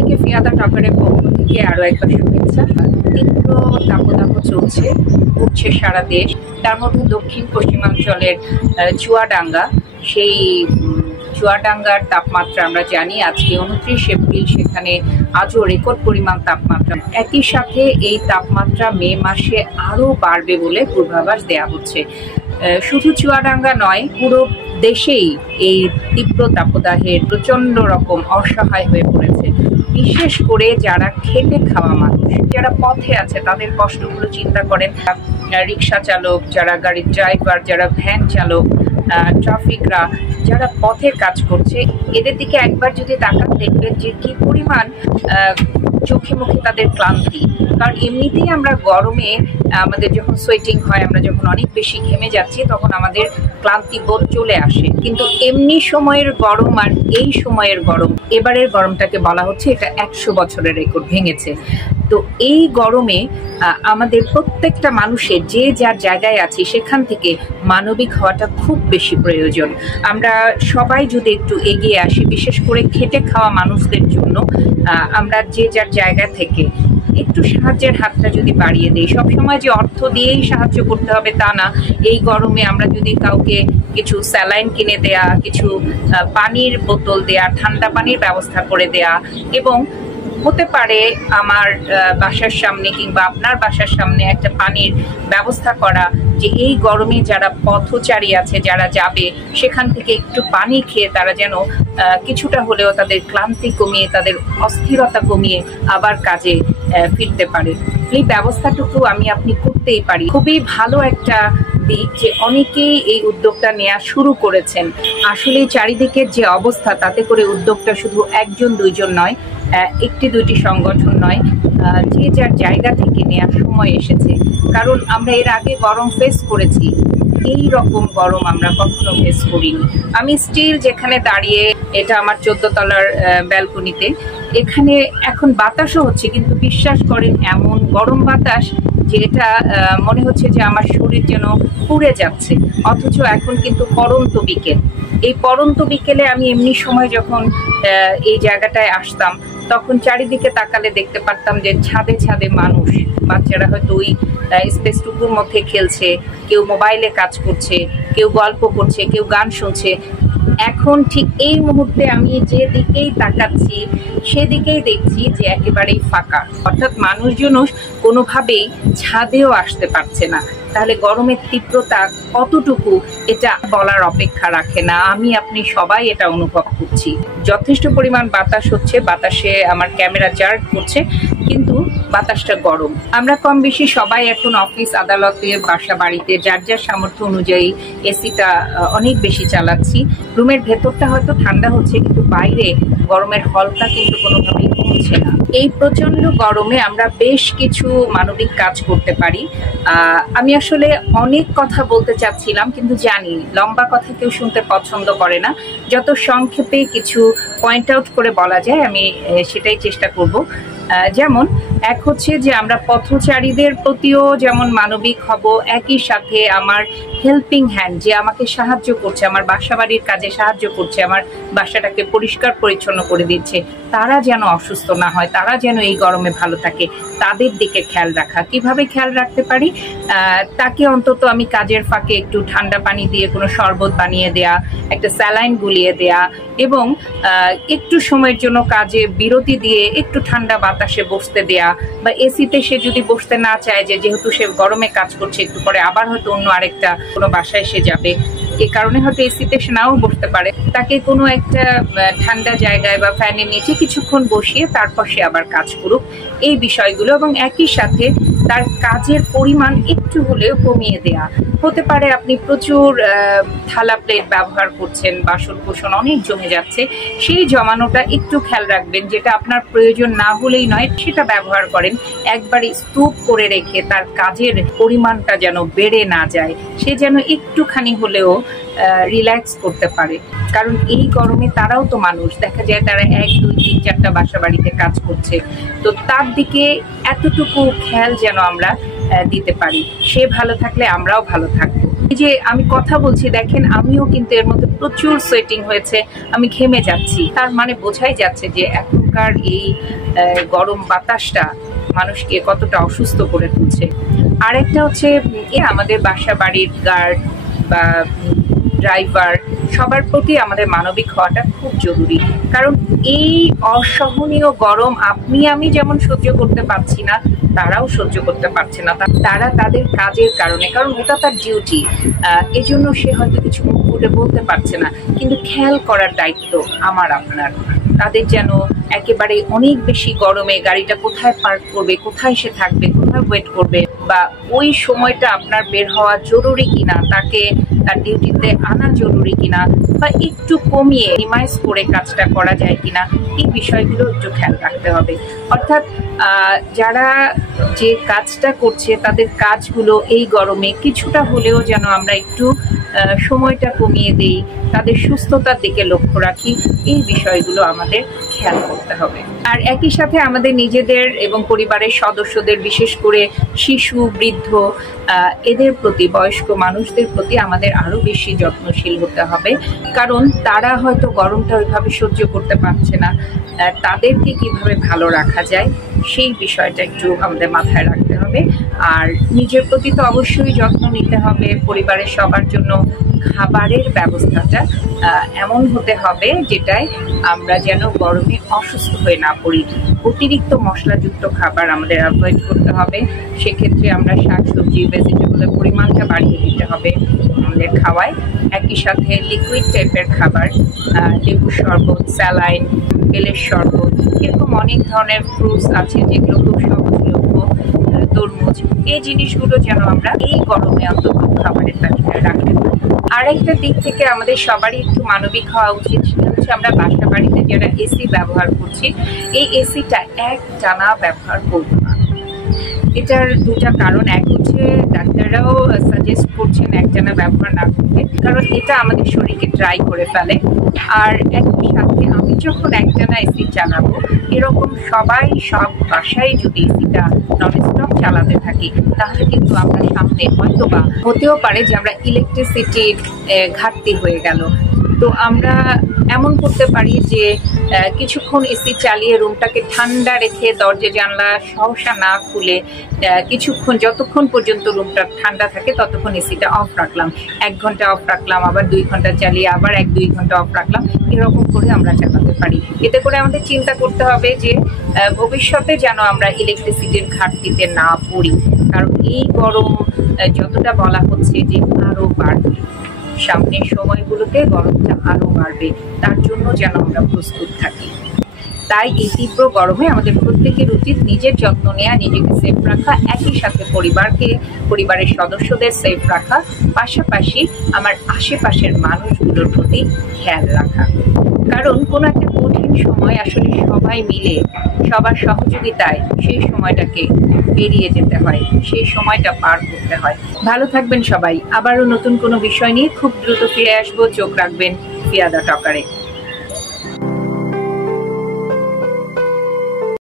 সবাইকে ফিয়াদা টকারের পক্ষ থেকে আরো একবার শুভেচ্ছা। তীব্র তাপদাহ চলছে, উঠছে সারা দেশ। তার মধ্যে দক্ষিণ পশ্চিমাঞ্চলের চুয়াডাঙ্গা, সেই চুয়াডাঙ্গার তাপমাত্রা আমরা জানি আজকে 29 এপ্রিল, সেখানে আজও রেকর্ড পরিমাণ তাপমাত্রা। একই সাথে এই তাপমাত্রা মে মাসে আরো বাড়বে বলে পূর্বাভাস দেয়া হচ্ছে। শুধু চুয়াডাঙ্গা নয়, পুরো দেশেই এই তীব্র তাপদাহের প্রচন্ড রকম অসহায় হয়ে পড়েছে। বিশেষ করে যারা খেটে খাওয়া মানুষ, যারা পথে আছে, তাদের কষ্টগুলো চিন্তা করেন। রিক্সা চালক, যারা গাড়ির ড্রাইভার, যারা ভ্যান চালক, ট্রাফিকরা, যারা পথে কাজ করছে, এদের দিকে একবার যদি তাকান দেখবেন যে কি পরিমাণ চোখে মুখে তাদের ক্লান্তি। কারণ এমনিতেই আমরা গরমে আমাদের যখন সোয়েটিং হয়, আমরা যখন অনেক বেশি ঘেমে যাচ্ছি, তখন আমাদের ক্লান্তি বোধ চলে আসে। কিন্তু এমনি সময়ের গরম আর এই সময়ের গরম, এবারের গরমটাকে বলা হচ্ছে এটা 100 বছরের রেকর্ড ভেঙেছে। তো এই গরমে আমাদের প্রত্যেকটা মানুষের যে যার জায়গায় আছি সেখান থেকে মানবিক হওয়াটা খুব বেশি প্রয়োজন। আমরা সবাই যদি একটু এগিয়ে আসি, বিশেষ করে খেটে খাওয়া মানুষদের জন্য আমরা যে যার জায়গা থেকে একটু সাহায্যের হাতটা যদি বাড়িয়ে দিই। সবসময় যে অর্থ দিয়েই সাহায্য করতে হবে তা না। এই গরমে আমরা যদি কাউকে কিছু স্যালাইন কিনে দেয়া, কিছু পানির বোতল দেয়া, ঠান্ডা পানির ব্যবস্থা করে দেয়া, এবং হতে পারে আমার বাসার সামনে কিংবা আপনার বাসার সামনে একটা পানির ব্যবস্থা করা, যে এই গরমে যারা পথচারী আছে, যারা যাবে, সেখান থেকে একটু পানি খেয়ে তারা যেন কিছুটা হলেও তাদের ক্লান্তি কমিয়ে, তাদের অস্থিরতা কমিয়ে আবার কাজে ফিরতে পারে। এই ব্যবস্থাটুকু আমি আপনি করতেই পারি। খুবই ভালো একটা দিক যে অনেকেই এই উদ্যোগটা নেওয়া শুরু করেছেন। আসলে চারিদিকের যে অবস্থা, তাতে করে উদ্যোগটা শুধু একজন দুইজন নয়, একটি দুইটি সংগঠন নয়, যে যার জায়গা থেকে নেওয়ার সময় এসেছে। কারণ আমরা এর আগে গরম ফেস করেছি, এই রকম গরম আমরা কখনো ফেস করিনি। আমি স্টিল যেখানে দাঁড়িয়ে, এটা আমার 14 তলার ব্যালকনিতে, এখানে এখন বাতাসও হচ্ছে, কিন্তু বিশ্বাস করেন এমন গরম বাতাস যে এটা মনে হচ্ছে যে আমার শরীর যেন পুড়ে যাচ্ছে। অথচ এখন কিন্তু পড়ন্ত বিকেল। এই পড়ন্ত বিকেলে আমি এমনি সময় যখন এই জায়গাটায় আসতাম, তখন চারিদিকে তাকালে দেখতে পারতাম যে ছাদে ছাদে মানুষ, বাচ্চারা হয়তো ওই স্পেসটুকুর মধ্যে খেলছে, কেউ মোবাইলে কাজ করছে, কেউ গল্প করছে, কেউ গান শুনছে। এখন ঠিক এই মুহূর্তে আমি যে দিকেই তাকাচ্ছি, সেদিকেই দেখছি যে একেবারেই ফাঁকা, অর্থাৎ মানুষজন কোনোভাবেই ছাদেও আসতে পারছে না। তাহলে গরমের তীব্রতা কতটুকু, এটা বলার অপেক্ষা রাখে না। আমি আপনি সবাই এটা অনুভব করছি। যথেষ্ট পরিমাণ বাতাস হচ্ছে, বাতাসে আমার ক্যামেরা জার্ক করছে, কিন্তু বাতাসটা গরম। আমরা কম বেশি সবাই এখন অফিস, আদালতে, বাসা বাড়িতে যার যার সামর্থ্য অনুযায়ী এসিটা অনেক বেশি চালাচ্ছি। রুমের ভেতরটা হয়তো ঠান্ডা হচ্ছে, কিন্তু বাইরে গরমের হলটা কিন্তু কোনোভাবেই কমছে না। এই প্রচন্ড গরমে আমরা বেশ কিছু মানবিক কাজ করতে পারি। আমি আসলে অনেক কথা বলতে চাচ্ছিলাম, কিন্তু জানি লম্বা কথা কেউ শুনতে পছন্দ করে না। যত সংক্ষেপে কিছু পয়েন্ট আউট করে বলা যায় আমি সেটাই চেষ্টা করব। যেমন এক হচ্ছে যে আমরা পথচারীদের প্রতিও যেমন মানবিক হব, একই সাথে আমার হেল্পিং হ্যান্ড, যে আমাকে সাহায্য করছে, আমার বাসা বাড়ির কাজে সাহায্য করছে, আমার বাসাটাকে পরিষ্কার পরিচ্ছন্ন করে দিচ্ছে, তারা যেন অসুস্থ না হয়, তারা যেন এই গরমে ভালো থাকে, তাদের দিকে খেয়াল রাখা। কিভাবে খেয়াল রাখতে পারি? তাকে অন্তত আমি কাজের ফাঁকে একটু ঠান্ডা পানি দিয়ে কোনো শরবত বানিয়ে দেয়া, একটা স্যালাইন গুলিয়ে দেয়া, এবং একটু সময়ের জন্য কাজে বিরতি দিয়ে একটু ঠান্ডা বাতাসে বসতে দেয়া, বা এসিতে সে যদি বসতে না চায়, যেহেতু সে গরমে কাজ করছে, একটু পরে আবার হয়তো অন্য আরেকটা কোনো বাসায় সে যাবে, এ কারণে হয়তো এসিতে সে নাও বসতে পারে, তাকে কোনো একটা ঠান্ডা জায়গায় বা ফ্যানের নিচে কিছুক্ষণ বসিয়ে তারপর সে আবার কাজ করুক। এই বিষয়গুলো, এবং একই সাথে তার কাজের পরিমাণ একটু হলেও কমিয়ে দেয়া। হতে পারে আপনি প্রচুর থালা প্লেট ব্যবহার করছেন, বাসন কোসন অনেক জমে যাচ্ছে, সেই জমানোটা একটু খেয়াল রাখবেন। যেটা আপনার প্রয়োজন না হলেই নয়, সেটা ব্যবহার করেন। একবারে স্তূপ করে রেখে তার কাজের পরিমাণটা যেন বেড়ে না যায়, সে যেন একটুখানি হলেও রিল্যাক্স করতে পারে। কারণ এই গরমে তারাও তো মানুষ, দেখা যায় তারা 1, 2, 3, 4টা বাসা বাড়িতে কাজ করছে। তো তার দিকে এতটুকু খেয়াল যেন আমরা দিতে পারি। সে ভালো থাকলে আমরাও ভালো থাকবো। এই যে আমি কথা বলছি, দেখেন আমিও কিন্তু এর মধ্যে প্রচুর সোয়েটিং হয়েছে, আমি ঘেমে যাচ্ছি। তার মানে বোঝাই যাচ্ছে যে এখন এখনকার এই গরম বাতাসটা মানুষকে কতটা অসুস্থ করে তুলছে। আরেকটা হচ্ছে আমাদের বাসা বাড়ির গার্ড বা ড্রাইভার সবার প্রতি আমাদের মানবিক হওয়াটা খুব জরুরি। কারণ এই অসহনীয় গরম আপনি আমি যেমন সহ্য করতে পারছি না, তারাও সহ্য করতে পারছে না। তারা তাদের কাজের কারণে, কারণ ওটা তার ডিউটি, এজন্য সে হয়তো কিছু মুখ ফুটে বলতে পারছে না, কিন্তু খেয়াল করার দায়িত্ব আমার আপনার। তাদের যেন একেবারে অনেক বেশি গরমে গাড়িটা কোথায় পার্ক করবে, কোথায় সে থাকবে, কোথায় ওয়েট করবে, বা ওই সময়টা আপনার বের হওয়া জরুরি কিনা, তাকে তার ডিউটিতে আনা জরুরি কিনা, বা একটু কমিয়ে রিমাইজ করে কাজটা করা যায় কিনা, এই বিষয়গুলো একটু খেয়াল রাখতে হবে। অর্থাৎ যারা যে কাজটা করছে তাদের কাজগুলো এই গরমে কিছুটা হলেও যেন আমরা একটু সময়টা কমিয়ে দেই, তাদের সুস্থতার দিকে লক্ষ্য রাখি, এই বিষয়গুলো আমাদের খেয়াল করতে হবে। আর একই সাথে আমাদের নিজেদের এবং পরিবারের সদস্যদের, বিশেষ করে শিশু, বৃদ্ধ, এদের প্রতি, বয়স্ক মানুষদের প্রতি আমাদের আরো বেশি যত্নশীল হতে হবে। কারণ তারা হয়তো গরমটা ওইভাবে সহ্য করতে পারছে না, তাদেরকে কিভাবে ভালো রাখা যায় সেই বিষয়টা একটু আমাদের মাথায় রাখতে হবে। আর নিজের প্রতি তো অবশ্যই যত্ন নিতে হবে। পরিবারের সবার জন্য খাবারের ব্যবস্থাটা এমন হতে হবে যেটায় আমরা যেন গরমে অসুস্থ হয়ে না পড়ি। অতিরিক্ত মশলাযুক্ত খাবার আমাদের অ্যাভয়েড করতে হবে। সেক্ষেত্রে আমরা শাকসবজি, ভেজিটেবলের পরিমাণটা বাড়িয়ে দিতে হবে আমাদের খাওয়ায়। একই সাথে লিকুইড টাইপের খাবার, লেবু শরবত, স্যালাইন, বেলের শরবত, এরকম অনেক ধরনের ফ্রুটস আছে যেগুলো খুব সহজলভ্য, তরমুজ, এই জিনিসগুলো যেন আমরা এই গরমে অন্তত খাবারের তালিকায় রাখতে পারি। আরেকটা দিক থেকে আমাদের সবারই একটু মানবিক হওয়া উচিত, সেটা হচ্ছে আমরা বাসা বাড়িতে যারা এসি ব্যবহার করছি, এই এসিটা একটানা ব্যবহার করবো না। এটার দুটা কারণ। এক হচ্ছে ডাক্তাররাও সাজেস্ট করছেন একটানা ব্যবহার না করতে, কারণ এটা আমাদের শরীরকে ড্রাই করে ফেলে। আর একই সাথে আমি যখন একটানা এসি চালাবো, এরকম সবাই সব বাসায় যদি এসিটা নন স্টপ চালাতে থাকি, তাহলে কিন্তু আমরা সামনে হয়তোবা হতেও পারে যে আমরা ইলেকট্রিসিটির ঘাটতি হয়ে গেল। তো আমরা এমন করতে পারি যে কিছুক্ষণ এসি চালিয়ে রুমটাকে ঠান্ডা রেখে দরজা জানলা সহসা না খুলে কিছুক্ষণ, যতক্ষণ পর্যন্ত রুমটা ঠান্ডা থাকে ততক্ষণ এসিটা অফ রাখলাম, 1 ঘন্টা অফ রাখলাম, আবার 2 ঘন্টা চালিয়ে আবার 1-2 ঘন্টা অফ রাখলাম, এরকম করে আমরা চালাতে পারি। এতে করে আমাদের চিন্তা করতে হবে যে ভবিষ্যতে যেন আমরা ইলেকট্রিসিটির ঘাটতিতে না পড়ি। কারণ এই গরম যতটা বলা হচ্ছে যে আরো বাড়বে, সামনের সময়গুলোতে গরমটা আরো বাড়বে, তার জন্য যেন আমরা প্রস্তুত থাকি। তাই এই তীব্র গরমে আমাদের প্রত্যেকের উচিত নিজের যত্ন নেওয়া, নিজেকে সেফ রাখা, একই সাথে পরিবারের সদস্যদের সেফ রাখা, পাশাপাশি আমার আশেপাশের মানুষগুলোর প্রতি খেয়াল রাখা। কারণ কোনো একটা কঠিন সময় আসলে সবাই মিলে, সবার সহযোগিতায় সেই সময়টাকে পেরিয়ে যেতে হয়, সেই সময়টা পার করতে হয়। ভালো থাকবেন সবাই। আবারও নতুন কোনো বিষয় নিয়ে খুব দ্রুত ফিরে আসবো। চোখ রাখবেন ফিয়াদা টকারে।